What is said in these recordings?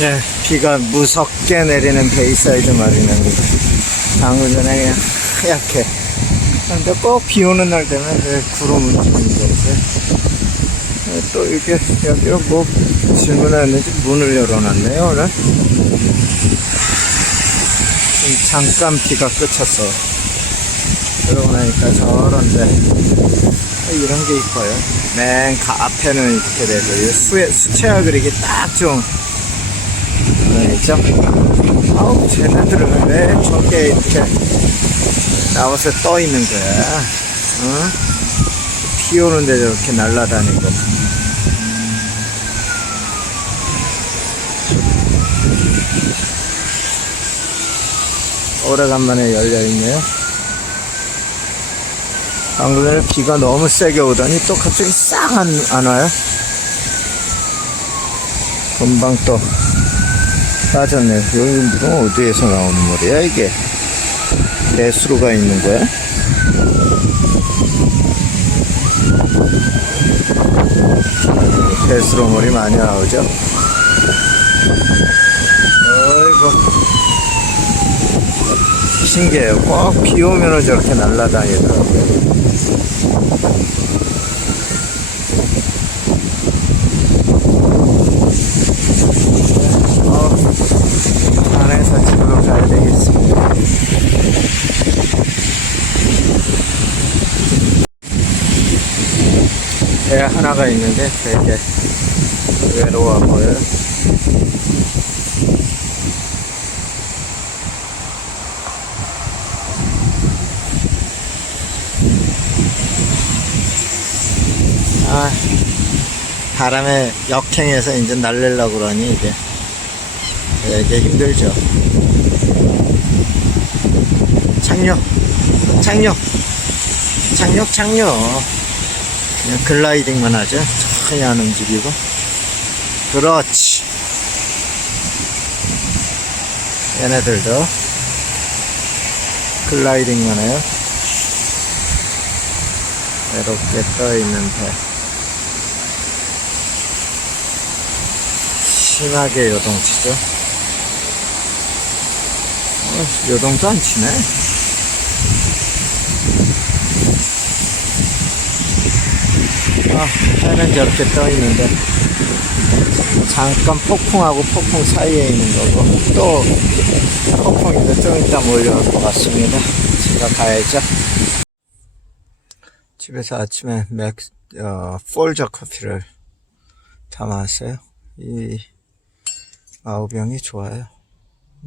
네, 비가 무섭게 내리는 베이사이드 마리나입니다. 방금 전에 그냥 하얗게. 근데 꼭 비 오는 날 되면 왜 구름 움직이는 거 있어요? 네, 또 이렇게 여기로 뭐 질문했는지 문을 열어놨네요, 오늘. 좀 잠깐 비가 그쳤어. 그러고 나니까 저런데 이런 게 이뻐요. 맨 가- 앞에는 이렇게 되고 수채화 그리기 딱 좀 있죠? 아우 쟤네들은 왜 저게 이렇게 나와서 떠 있는 거야? 응? 비 오는데 저렇게 날아다니고. 오래간만에 열려있네요. 방금 전에 비가 너무 세게 오더니 또 갑자기 싹 안, 안 와요? 금방 또 빠졌네. 여기 물은 어디에서 나오는 물이야, 이게? 배수로가 있는 거야? 배수로 물이 많이 나오죠? 어이구. 신기해요. 꼭 비 오면 저렇게 날아다니더라고요. 어, 안에서 집으로 가야 되겠습니다. 배 하나가 있는데 되게 외로워 보여요. 아, 바람에 역행해서 이제 날리려고 그러니 이게 되게 힘들죠. 착륙, 착륙, 착륙, 착륙. 글라이딩만 하죠. 전혀 안 움직이고. 그렇지. 얘네들도 글라이딩만 해요. 외롭게 떠 있는 배. 심하게 요동치죠. 어, 요동도 안 치네. 아, 해는 저렇게 떠 있는데 잠깐 폭풍하고 폭풍 사이에 있는 거고 또 폭풍이 좀 이따 몰려올 것 같습니다. 제가 가야죠. 집에서 아침에 맥, 어, 폴저 커피를 담았어요. 이 아우병이 좋아요.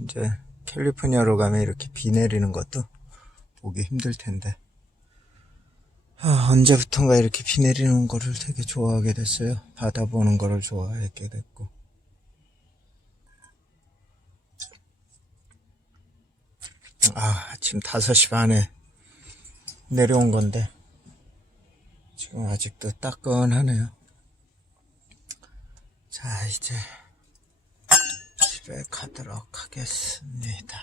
이제 캘리포니아로 가면 이렇게 비 내리는 것도 보기 힘들 텐데. 아, 언제부턴가 이렇게 비 내리는 거를 되게 좋아하게 됐어요. 바다 보는 거를 좋아하게 됐고. 아, 아침 5시 반에 내려온 건데, 지금 아직도 따끈하네요. 자, 이제 집에 가도록 하겠습니다.